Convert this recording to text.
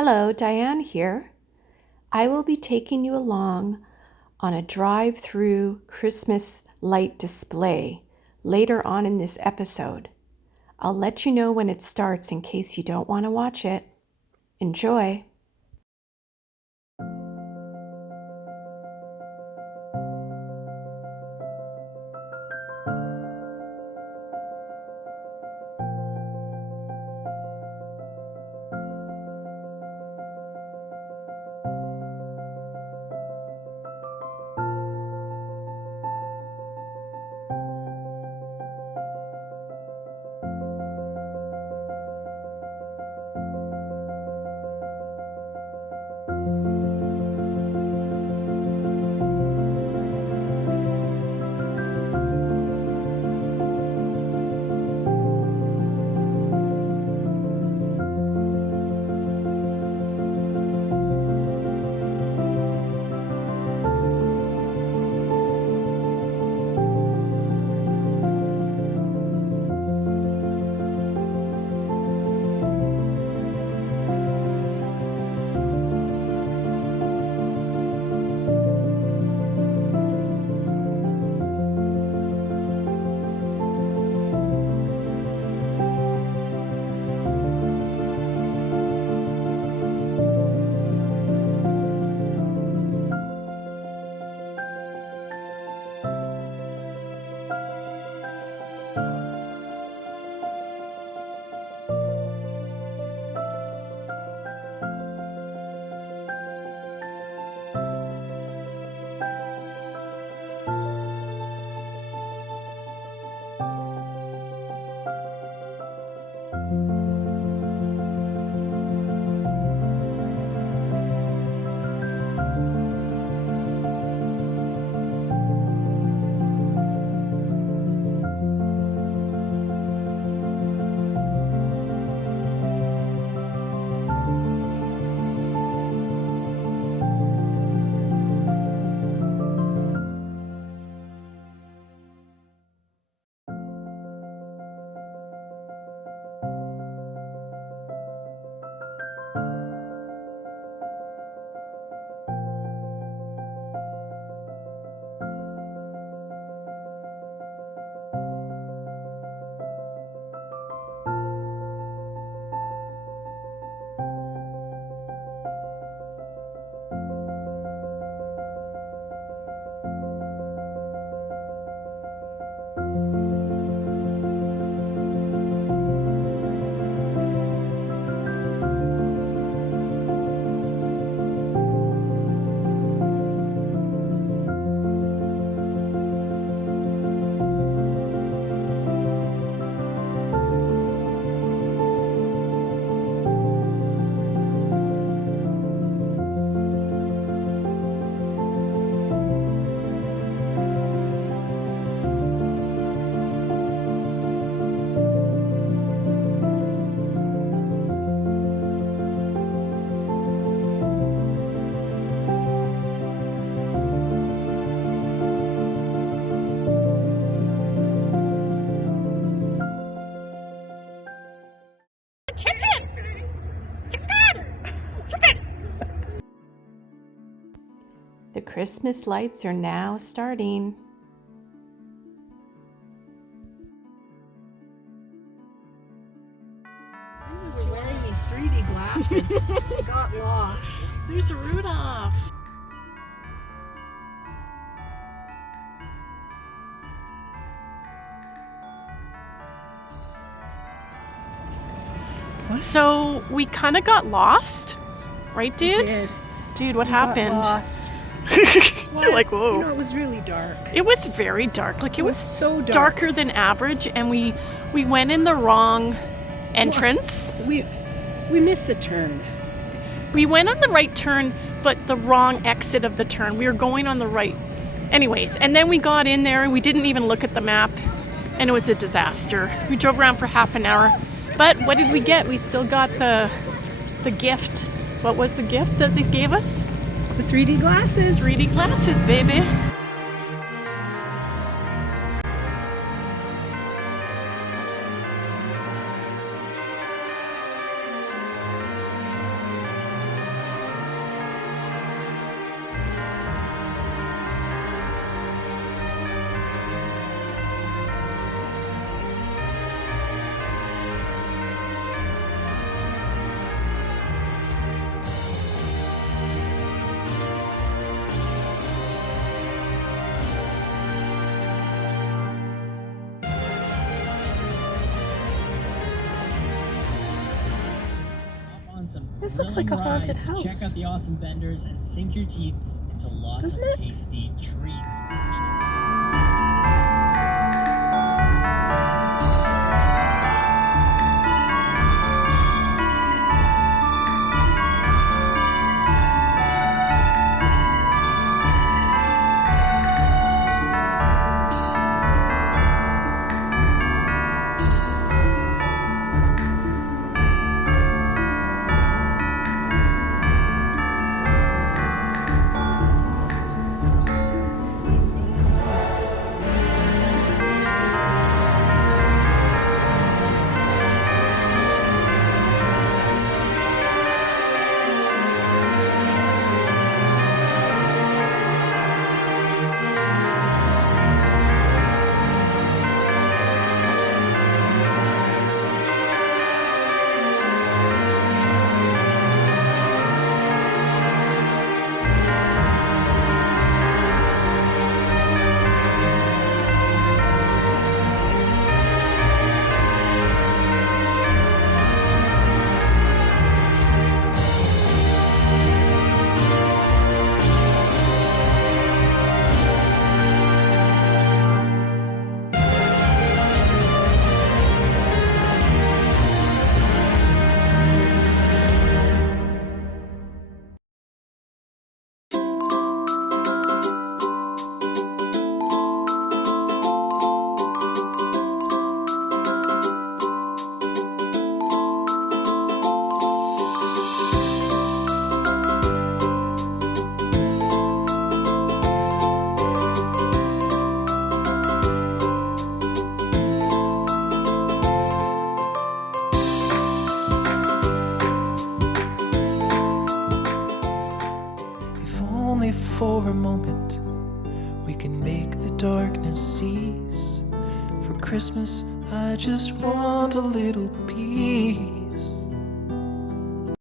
Hello, Diane here. I will be taking you along on a drive-through Christmas light display later on in this episode. I'll let you know when it starts in case you don't want to watch it. Enjoy! The Christmas lights are now starting. We were wearing these 3D glasses. I got lost. There's Rudolph. What? So we kind of got lost, right, dude? We did. Dude, what We happened? got lost. You're like, whoa. You know, it was really dark. It was very dark. Like it was so dark. darker than average, and we went in the wrong entrance. We missed the turn. We went on the right turn, but the wrong exit of the turn. We were going on the right. Anyways, and then we got in there and we didn't even look at the map, and it was a disaster. We drove around for half an hour. But what did we get? We still got the gift. What was the gift that they gave us? The 3D glasses. 3D glasses, baby. some This looks like a thrilling haunted rides, house. check out the awesome vendors, and sink your teeth into lots Doesn't of it? tasty treats. Only for a moment we can make the darkness cease. For Christmas I just want a little peace.